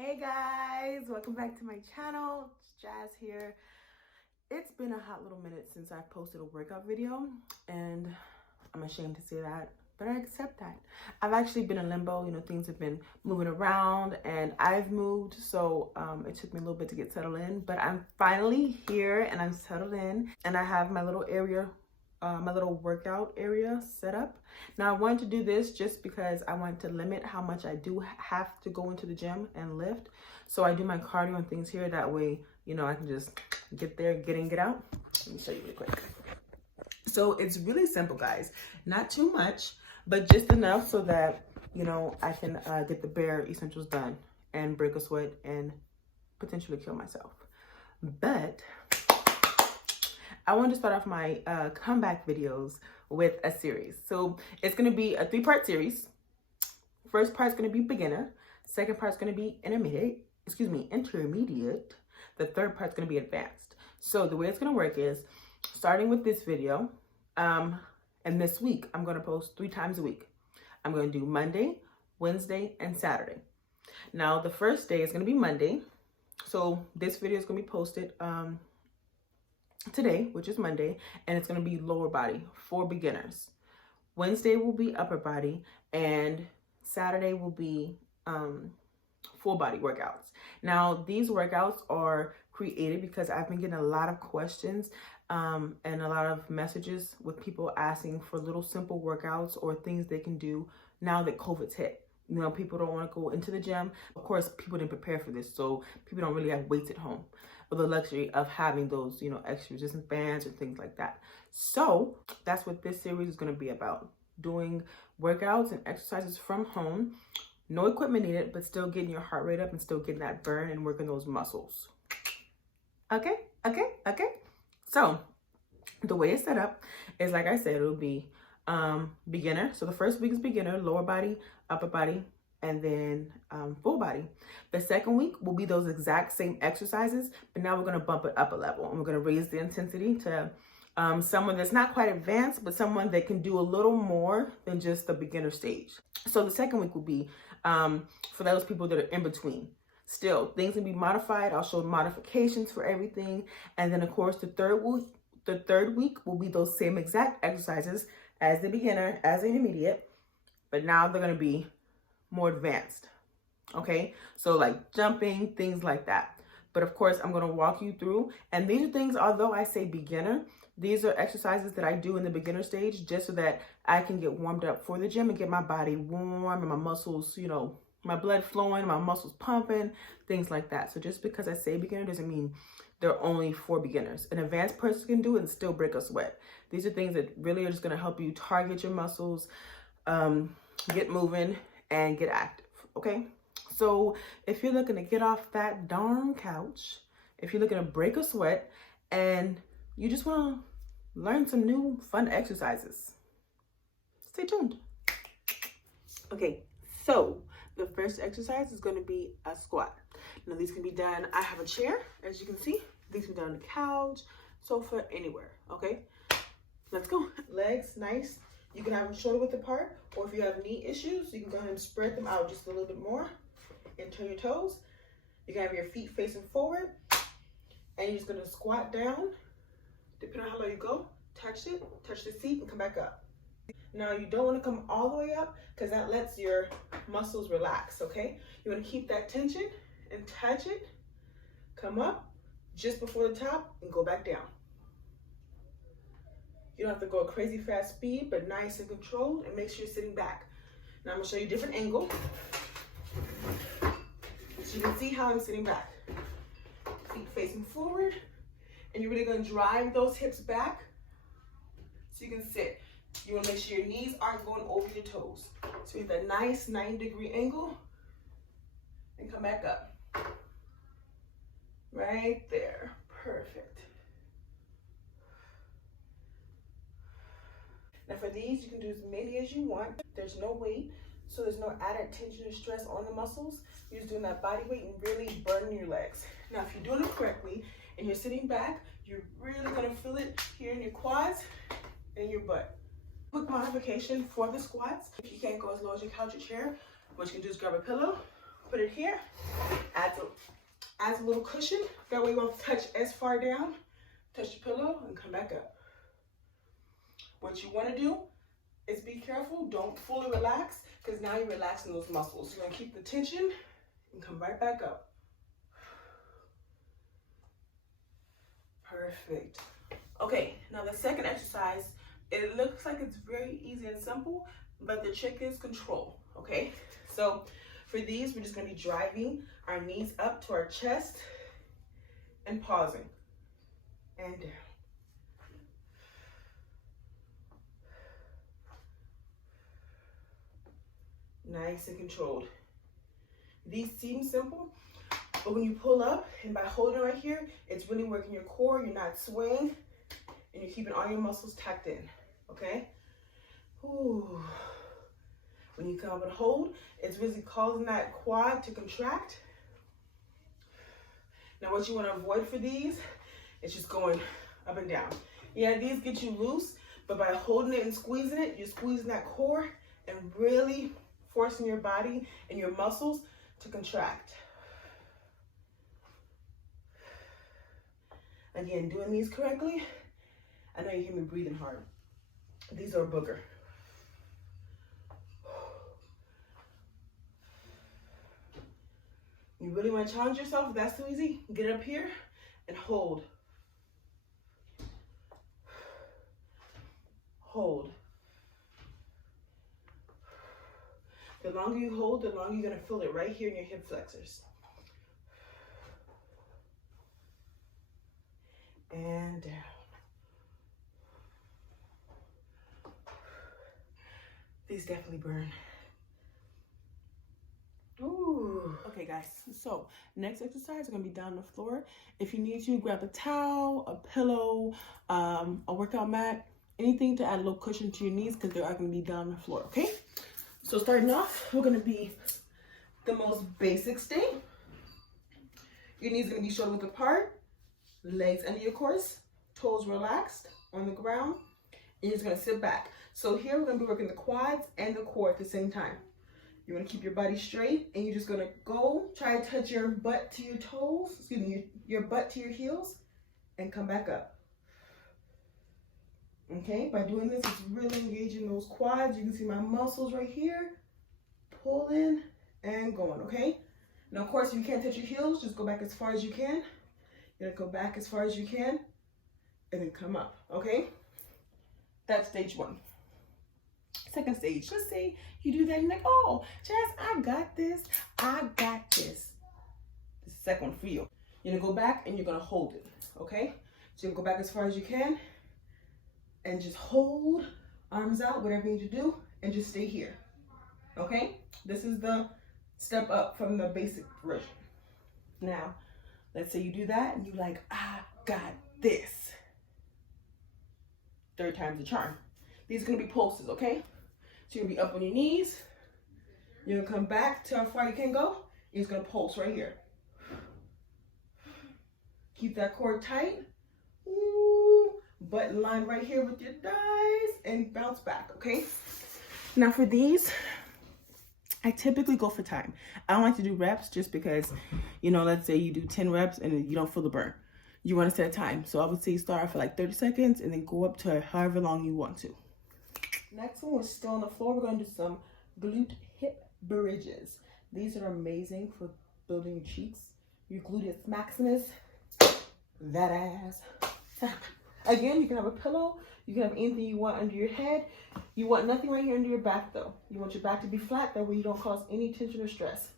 Hey guys, welcome back to my channel. It's Jazz here. It's been a hot little minute since I've posted a workout video, and I'm ashamed to say that, but I accept that. I've actually been in limbo. Things have been moving around and I've moved, so it took me a little bit to get settled in, but I'm finally here and I'm settled in, and I have my little area, my little workout area set up. Now I wanted to do this just because I wanted to limit how much I do have to go into the gym and lift. So I do my cardio and things here. That way, I can just get there, get in, get out. Let me show you really quick. So it's really simple, guys. Not too much, but just enough so that, I can get the bare essentials done and break a sweat and potentially kill myself. But I want to start off my comeback videos with a series. So it's going to be a 3-part series. First part is going to be beginner. Second part is going to be intermediate. The third part is going to be advanced. So the way it's going to work is starting with this video, and this week I'm going to post 3 times a week. I'm going to do Monday, Wednesday, and Saturday. Now the first day is going to be Monday. So this video is going to be posted today, which is Monday, and it's going to be lower body for beginners. Wednesday will be upper body, and Saturday will be full body workouts. Now these workouts are created because I've been getting a lot of questions and a lot of messages with people asking for little simple workouts or things they can do now that COVID's hit. People don't want to go into the gym. Of course, people didn't prepare for this, so people don't really have weights at home or the luxury of having those, extra resistance bands or things like that. So that's what this series is going to be about. Doing workouts and exercises from home. No equipment needed, but still getting your heart rate up and still getting that burn and working those muscles. Okay. So the way it's set up is, like I said, it'll be beginner. So the first week is beginner, lower body, upper body, and then full body. The second week will be those exact same exercises, but now we're going to bump it up a level, and we're going to raise the intensity to someone that's not quite advanced, but someone that can do a little more than just the beginner stage. So the second week will be for those people that are in between. Still, things can be modified. I'll show modifications for everything. And then, of course, the third week will be those same exact exercises as the beginner, as the intermediate, but now they're going to be more advanced. Okay, so like jumping, things like that. But of course, I'm going to walk you through. And these are things, although I say beginner, these are exercises that I do in the beginner stage just so that I can get warmed up for the gym and get my body warm and my muscles, my blood flowing, my muscles pumping, things like that. So just because I say beginner doesn't mean they're only for beginners. An advanced person can do it and still break a sweat. These are things that really are just going to help you target your muscles, get moving, and get active. Okay, so if you're looking to get off that darn couch, if you're looking to break a sweat, and you just want to learn some new fun exercises, stay tuned. Okay, so the first exercise is going to be a squat. Now these can be done, I have a chair, as you can see. These can be done on the couch, sofa, anywhere. Okay, let's go. Legs nice. You can have them shoulder width apart, or if you have knee issues, you can go ahead and spread them out just a little bit more and turn your toes. You can have your feet facing forward, and you're just going to squat down. Depending on how low you go, touch the seat, and come back up. Now you don't want to come all the way up because that lets your muscles relax. Okay, you want to keep that tension and touch it, come up just before the top, and go back down. You don't have to go at crazy fast speed, but nice and controlled, and make sure you're sitting back. Now I'm gonna show you a different angle, so you can see how I'm sitting back. Feet facing forward, and you're really gonna drive those hips back so you can sit. You wanna make sure your knees aren't going over your toes. So you have that nice 90-degree angle, and come back up. Right there, perfect. Now for these, you can do as many as you want. There's no weight, so there's no added tension or stress on the muscles. You're just doing that body weight and really burning your legs. Now, if you're doing it correctly and you're sitting back, you're really gonna feel it here in your quads and your butt. Quick modification for the squats. If you can't go as low as your couch or chair, what you can do is grab a pillow, put it here, adds a little cushion. That way you won't touch as far down. Touch the pillow and come back up. What you want to do is be careful. Don't fully relax, because now you're relaxing those muscles. You're going to keep the tension and come right back up. Perfect. Okay, now the second exercise, it looks like it's very easy and simple, but the trick is control, okay? So for these, we're just going to be driving our knees up to our chest and pausing and down. Nice and controlled. These seem simple, but when you pull up and by holding right here, it's really working your core. You're not swaying, and you're keeping all your muscles tacked in, okay? Ooh. When you come up and hold, it's really causing that quad to contract. Now what you want to avoid for these is just going up and down. Yeah, these get you loose, but by holding it and squeezing it, you're squeezing that core and really forcing your body and your muscles to contract. Again, doing these correctly. I know you hear me breathing hard. These are a booger. You really want to challenge yourself? If that's too easy, get up here and hold. Hold. The longer you hold, the longer you're going to feel it right here in your hip flexors. And down. These definitely burn. Ooh. Okay guys, so next exercise is going to be down on the floor. If you need to, grab a towel, a pillow, a workout mat, anything to add a little cushion to your knees, because they are going to be down on the floor, okay? So starting off, we're going to be the most basic state. Your knees are going to be shoulder width apart, legs under your course, toes relaxed on the ground, and you're just going to sit back. So here we're going to be working the quads and the core at the same time. You want to keep your body straight, and you're just going to go try to touch your butt to your toes, excuse me, your butt to your heels, and come back up. Okay, by doing this, it's really engaging those quads. You can see my muscles right here, pulling and going, okay? Now, of course, if you can't touch your heels, just go back as far as you can. You're gonna go back as far as you can, and then come up, okay? That's stage one. Second stage, let's say you do that and you're like, oh, Jazz, I got this. I got this. The second one for you. You're gonna go back and you're gonna hold it, okay? So you're gonna go back as far as you can and just hold, arms out, whatever you need to do, and just stay here, okay? This is the step up from the basic version. Now, let's say you do that and you're like, I got this. Third time's the charm. These are gonna be pulses, okay? So you're gonna be up on your knees. You're gonna come back to how far you can go. You're just gonna pulse right here. Keep that core tight. Ooh, butt in line right here with your thighs, and bounce back, okay? Now for these, I typically go for time. I don't like to do reps just because, you know, let's say you do 10 reps and you don't feel the burn. You want to set a time. So I would say start off for like 30 seconds and then go up to however long you want to. Next one, we're still on the floor. We're going to do some glute hip bridges. These are amazing for building your cheeks, your gluteus maximus, that ass. Again, you can have a pillow. You can have anything you want under your head. You want nothing right here under your back though. You want your back to be flat. That way you don't cause any tension or stress.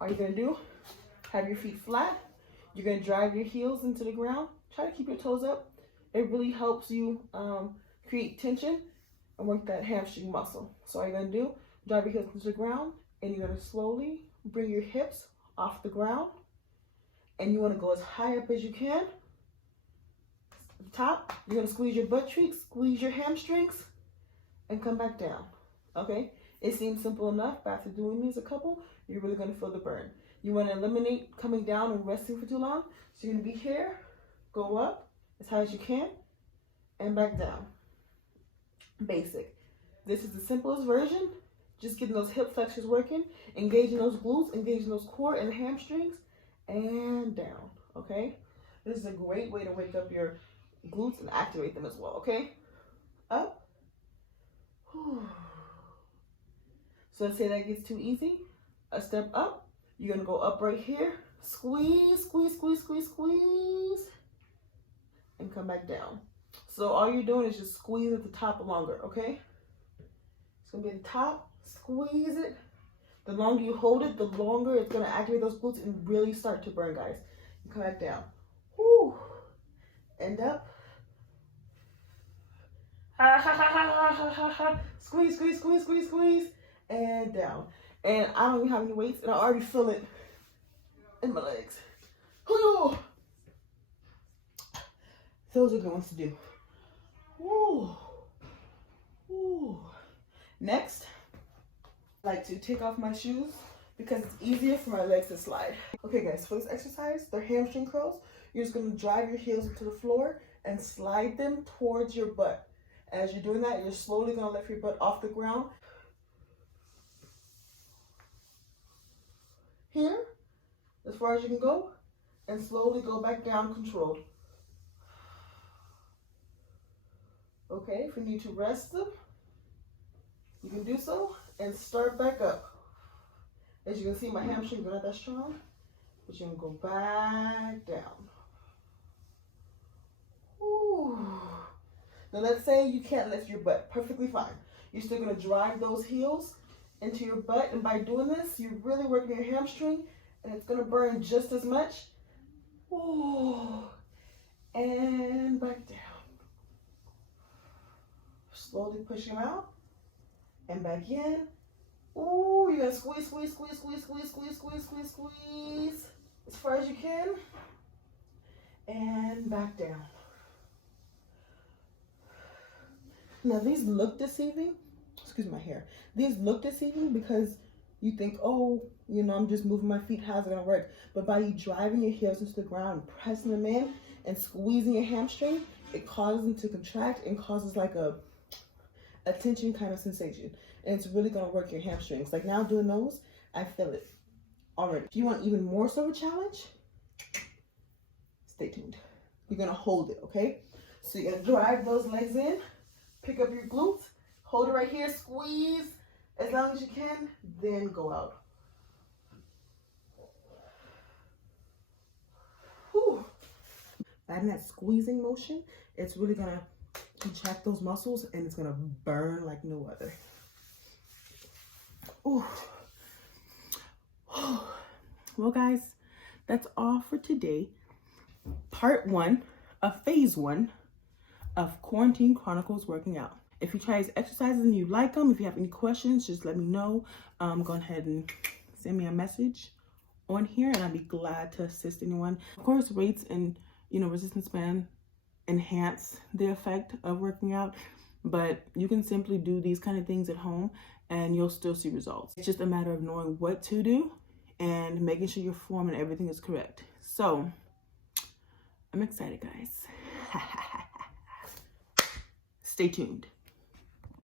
All you're going to do, have your feet flat. You're going to drive your heels into the ground. Try to keep your toes up. It really helps you create tension and work that hamstring muscle. So all you're going to do, drive your heels into the ground, and you're going to slowly bring your hips off the ground. And you want to go as high up as you can. At the top, you're going to squeeze your butt cheeks, squeeze your hamstrings, and come back down. Okay? It seems simple enough, but after doing these a couple, you're really going to feel the burn. You want to eliminate coming down and resting for too long. So you're going to be here, go up as high as you can, and back down. Basic. This is the simplest version. Just getting those hip flexors working, engaging those glutes, engaging those core and hamstrings, and down, okay? This is a great way to wake up your glutes and activate them as well, okay? Up. So let's say that gets too easy. A step up, you're gonna go up right here, squeeze, squeeze, squeeze, squeeze, squeeze, and come back down. So all you're doing is just squeeze at the top longer, okay? It's gonna be at the top, squeeze it. The longer you hold it, the longer it's gonna activate those glutes and really start to burn, guys. You come back down. Woo. And up. Ha ha ha ha ha ha ha. Squeeze, squeeze, squeeze, squeeze, squeeze. And down. And I don't even have any weights, and I already feel it in my legs. Those are good ones to do. Woo. Woo. Next, I like to take off my shoes because it's easier for my legs to slide. Okay guys, for this exercise, they're hamstring curls. You're just gonna drive your heels into the floor and slide them towards your butt. As you're doing that, you're slowly gonna lift your butt off the ground. Here, as far as you can go, and slowly go back down controlled. Okay, if you need to rest them, you can do so and start back up. As you can see, my hamstrings are not that strong, but you can go back down. Ooh. Now let's say you can't lift your butt, perfectly fine. You're still gonna drive those heels into your butt, and by doing this, you're really working your hamstring, and it's gonna burn just as much. Ooh. And back down. Slowly push them out, and back in. Ooh, you're gonna squeeze, squeeze, squeeze, squeeze, squeeze, squeeze, squeeze, squeeze, squeeze, as far as you can, and back down. Now these look deceiving, excuse my hair. These look deceiving because you think, oh, you know, I'm just moving my feet, how's it gonna work? But by you driving your heels into the ground, pressing them in, and squeezing your hamstring, it causes them to contract and causes like a tension kind of sensation. And it's really gonna work your hamstrings. Like now doing those, I feel it already. If you want even more sort of challenge, stay tuned. You're gonna hold it, okay? So you're gonna drive those legs in, pick up your glutes, hold it right here, squeeze as long as you can, then go out. Whew. Adding that squeezing motion, it's really gonna contract those muscles and it's gonna burn like no other. Ooh. Well guys, that's all for today. Part 1 of phase 1 of Quarantine Chronicles Working Out. If you try these exercises and you like them, if you have any questions, just let me know. Go ahead and send me a message on here and I'd be glad to assist anyone. Of course, weights and resistance band enhance the effect of working out, but you can simply do these kind of things at home and you'll still see results. It's just a matter of knowing what to do and making sure your form and everything is correct. So I'm excited, guys. Stay tuned.